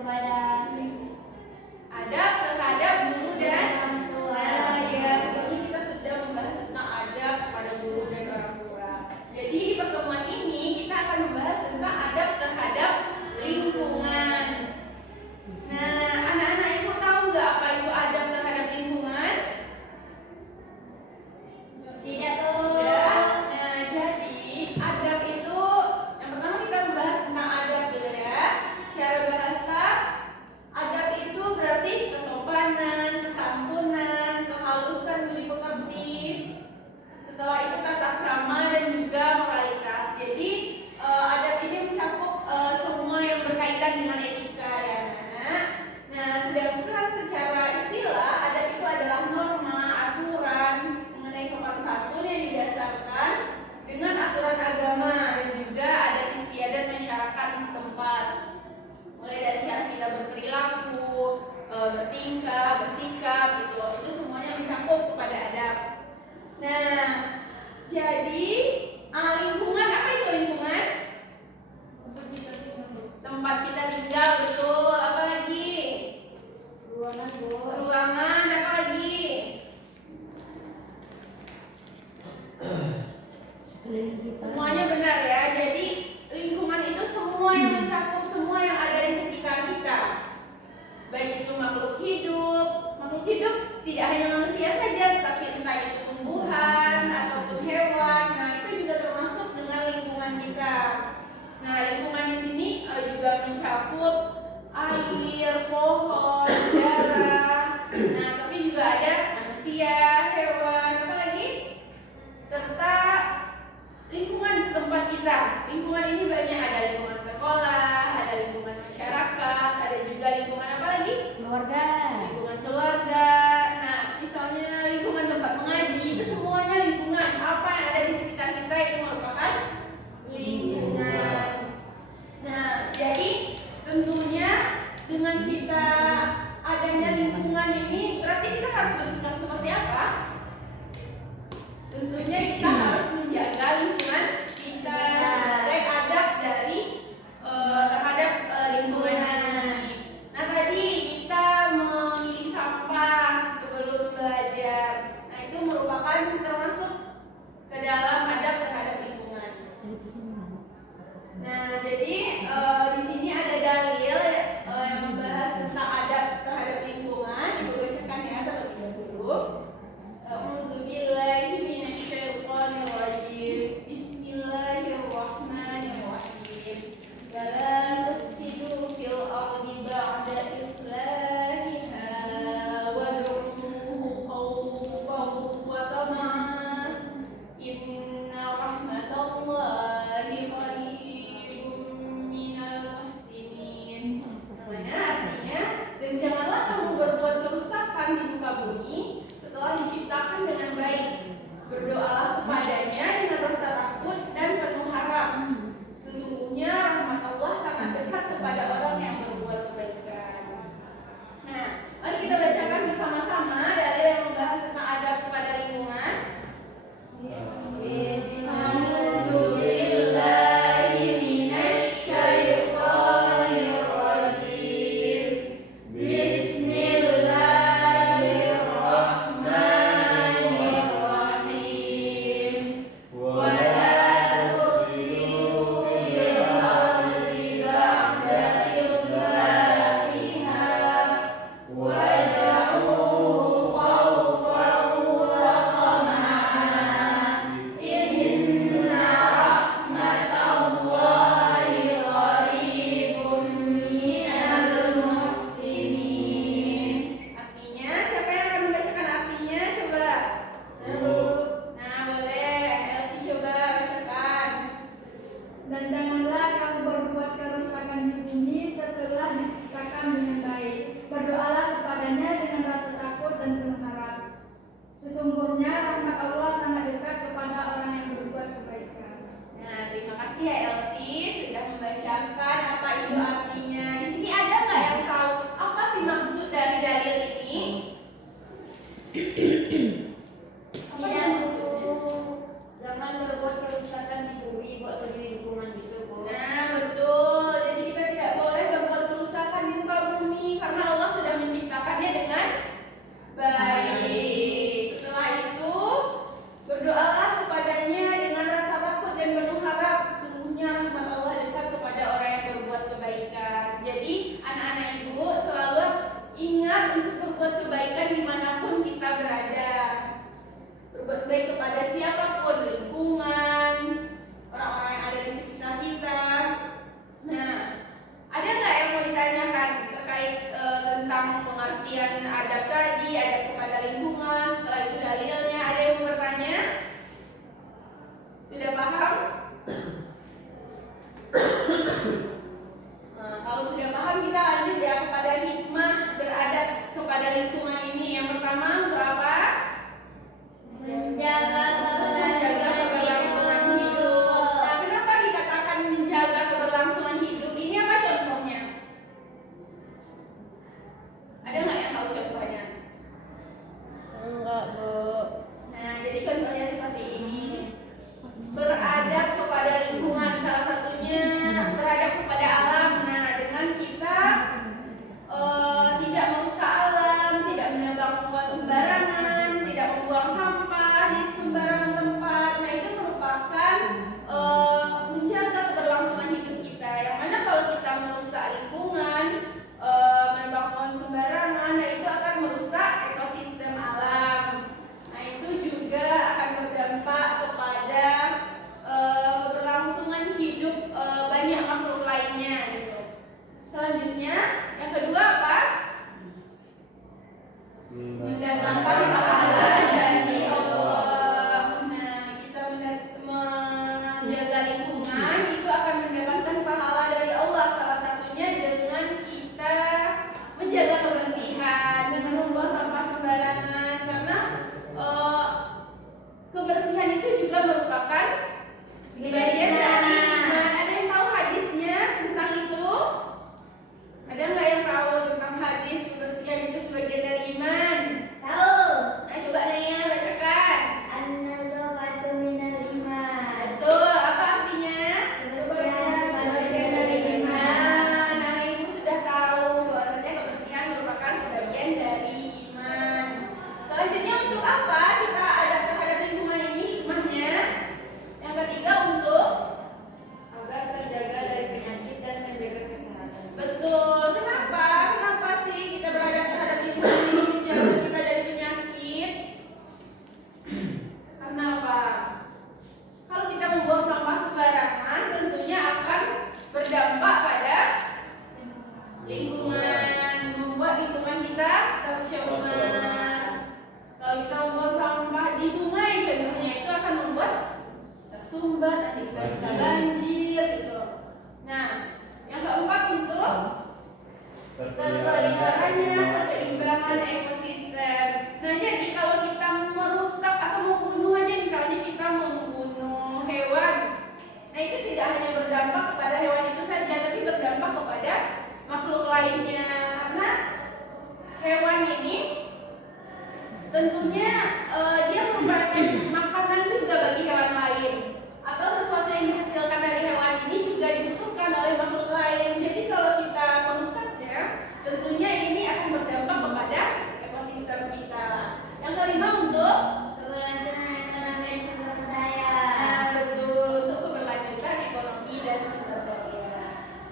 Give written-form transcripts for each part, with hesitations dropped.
kepada adab terhadap guru dan orang tua. Nah, ya sebelumnya kita sudah membahas tentang adab pada guru dan orang tua. Jadi di pertemuan ini kita akan membahas tentang adab terhadap lingkungan. Nah, anak-anak ibu tahu nggak apa itu adab terhadap lingkungan? tidak Bu. Nah, jadi adab itu yang pertama kita membahas tentang adab dulu ya. Secara bahasa, adab itu berarti kesopanan, kesantunan, kehalusan budi pekerti. Setelah itu tata krama dan juga moralitas. Jadi adab ini mencakup semua yang berkaitan dengan etika ya anak. Nah, sedangkan secara istilah adab itu adalah norma, aturan mengenai sopan santun yang didasarkan dengan aturan agama dan juga adat istiadat masyarakat di setempat. Mulai dari cara kita berperilaku, bertingkah, bersikap gitu. Itu semuanya mencakup kepada adab. Nah, jadi lingkungan, apa itu lingkungan? Tempat kita tinggal, betul. Apa lagi? Ruangan Bu. Ruangan, apa lagi? Sekeliling kita. Semuanya benar ya. Jadi lingkungan itu semua yang mencakup semua yang ada di sekitar kita. Baik itu makhluk hidup. Makhluk hidup tidak hanya manusia saja, tetapi entah itu tumbuhan ataupun hewan. Nah, itu juga termasuk dengan lingkungan kita. Nah, lingkungan di sini juga mencakup air, pohon, udara. Nah, tapi juga ada manusia, hewan, apa lagi? Serta lingkungan setempat kita. Lingkungan ini banyak, ada lingkungan sekolah, ada lingkungan masyarakat, ada juga lingkungan apa lagi? Keluarga. Lingkungan keluarga. Nah, misalnya lingkungan tempat mengaji, itu semuanya lingkungan. Apa yang ada di sekitar kita itu merupakan lingkungan. Nah, jadi tentunya dengan kita adanya lingkungan ini berarti kita harus bersikap seperti apa? Tentunya kita harus menjaga lingkungan kita sebagai adab dari terhadap lingkungan ini. Nah, tadi kita memilih sampah sebelum belajar. Nah, itu merupakan termasuk ke dalam adab terhadap lingkungan. Nah, jadi di sini ada dalil yang membahas tentang adab terhadap lingkungan. Ibu bacakan ya terlebih dahulu. A'udzubillahi minasyaitonirrajim. Bismillahirrahmanirrahim. Wala tufsidu fil ardi ba'da islahiha wad'uuhu khawfan wa tama'an. Inna rahmatallahi qaribun minal muhsinin. Namanya artinya, dan janganlah kamu berbuat kerusakan di muka bumi setelah diciptakan dengan baik. Berdoalah kepadanya dengan rasa takut dan penuh harap. Sesungguhnya rahmat Allah sangat dekat kepada orang yang berbuat kebaikan. Nah, mari kita bacakan bersama-sama dalil yang membahas tentang adab kepada lingkungan. A'udzubillahi minasyaitonirrajim. Bismillahirrahmanirrahim. Wala tufsidu fil ardi ba'da islahiha wad'uuhu khawfan wa tama'an. Inna rahmatallahi qaribun minal muhsinin. Artinya, siapa yang akan membacakan artinya? Coba. Nah, boleh. Elsie coba bacakan. Dan janganlah kamu berbuat kerusakan di bumi setelah diciptakan dengan baik. Berdoalah kepadanya dengan rasa takut dan penuh harap. Sesungguhnya rahmat Allah sangat dekat kepada orang yang berbuat kebaikan. Nah, terima kasih ya Elsie sudah membacakan apa itu artinya. Di sini ada nggak yang tahu apa sih maksud dari dalil ini? Apa Tidak yang Bu. maksudnya? Jangan berbuat kerusakan di bumi atau di lingkungan gitu Bu. Nah, betul. Jadi kita tidak boleh berbuat kerusakan di muka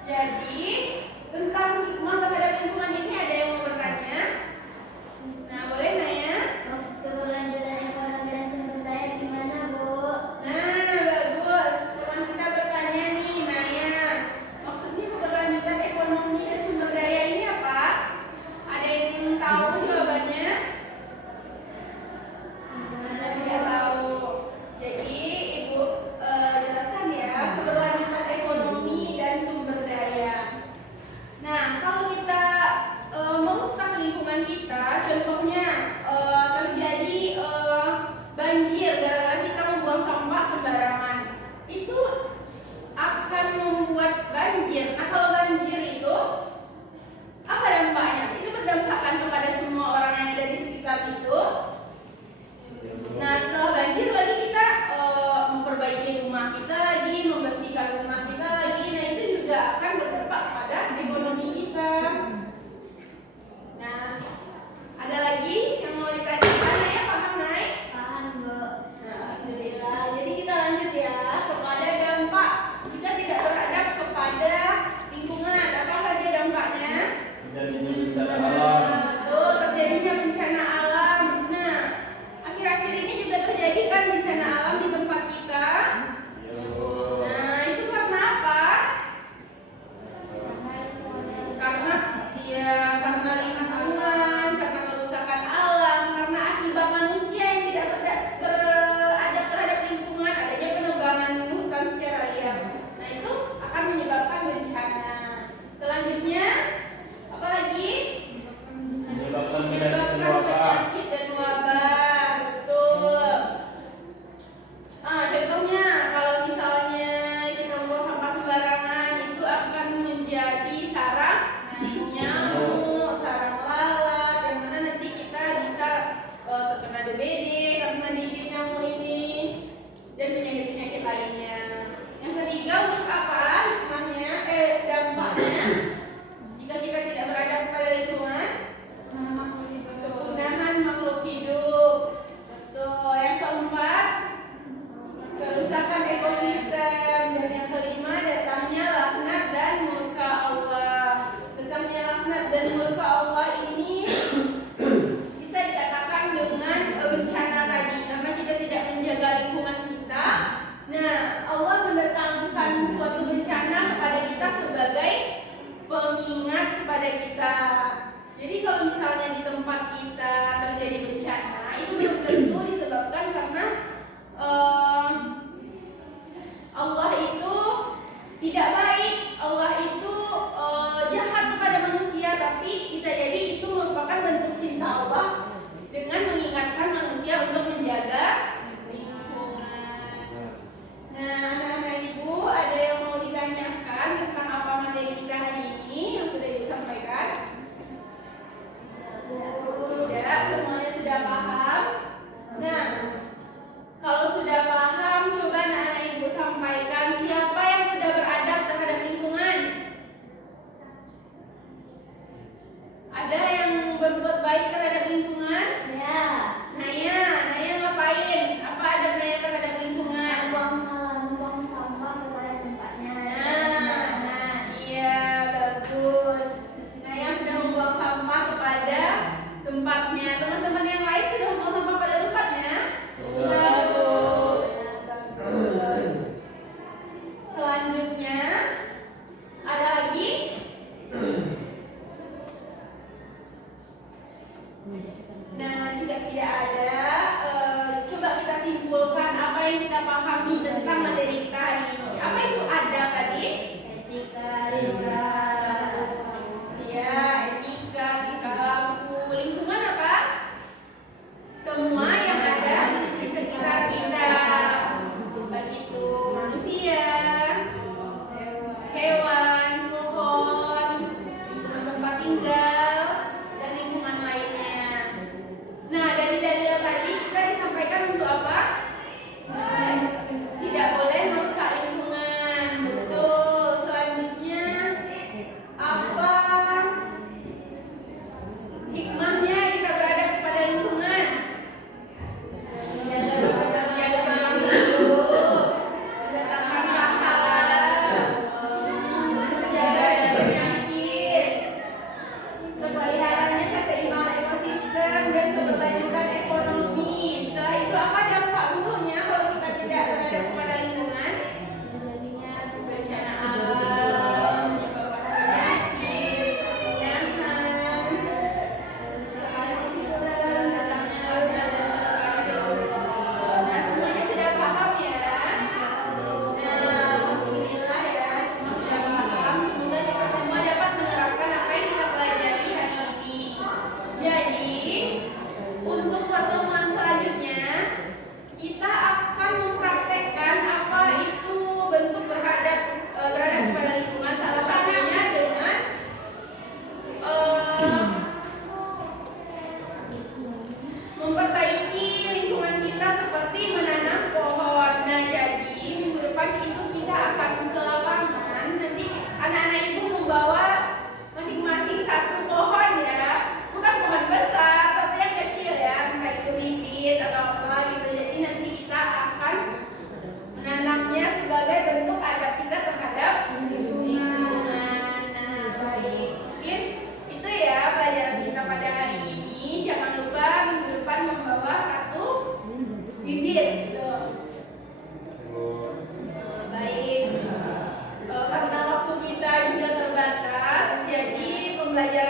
Jadi tentang hikmah terhadap lingkungan ini ada yang mau bertanya? Nah, boleh Naya? Maksud keberlanjutan ekonomi dan sumber daya gimana, Bu? Nah, bagus. Teman kita bertanya nih, Naya. Maksudnya keberlanjutan ekonomi dan sumber daya ini apa? Ada yang tahu jawabannya? Nah, tidak tahu. Jadi, Ibu jelaskan ya, keberlanjutan ekonomi dan sumber daya. Nah, kalau kita merusak lingkungan kita, contohnya terjadi banjir gara-gara kita membuang sampah sembarangan, itu akan membuat banjir. Nah, kalau banjir itu apa dampaknya? Itu berdampak kepada semua orang yang ada di sekitar itu. Nah, setelah banjir lagi kita memperbaiki rumah kita lagi, membersihkan rumah kita lagi. Nah, itu juga akan berdampak pada ekonomi kita. Nah, ada lagi yang mau ditanyakan ya, paham Nay? Paham, Bu. Nah, alhamdulillah. Jadi kita lanjut ya kepada dampak jika tidak beradab kepada lingkungan. Apa saja dampaknya? Terjadinya bencana alam. Betul, terjadinya bencana alam. Nah, akhir-akhir ini juga terjadi kan bencana alam di tempat kita. Nah, itu karena apa? Karena karena lingkungan, karena kerusakan alam, karena akibat manusia yang tidak beradab terhadap lingkungan, adanya penebangan hutan secara liar. Nah, itu akan menyebabkan bencana. Selanjutnya, apa lagi? Menyebabkan Penyakit dan wabah. Betul. Contohnya kalau misalnya kita membuang sampah sembarangan, itu akan menjadi sarang nyamuk, sarang lalat, yang mana nanti kita bisa terkena DBD karena digigit nyamuk ini, dan penyakit-penyakit lainnya. Yang ketiga, untuk apa hikmahnya? Dampaknya jika kita tidak beradab pada lingkungan, kepunahan makhluk hidup. Betul. Yang keempat, kerusakan ekosistem. Dan yang kelima, datangnya laknat dan murka Allah. Datangnya laknat dan murka Allah ini bisa dikatakan dengan bencana tadi, karena kita tidak menjaga lingkungan kita. Nah, Allah mendatangkan suatu bencana kepada kita sebagai pengingat kepada kita. Jadi kalau misalnya di tempat kita terjadi bencana, itu belum tentu disebabkan karena Allah itu tidak baik, Allah itu jahat kepada manusia, tapi bisa jadi itu merupakan bentuk cinta Allah dengan mengingatkan manusia untuk menjaga lingkungan. Nah, anak-anak Ibu, ada yang mau ditanyakan tentang apa materi kita hari ini yang sudah Ibu sampaikan? Tidak, semuanya sudah belajar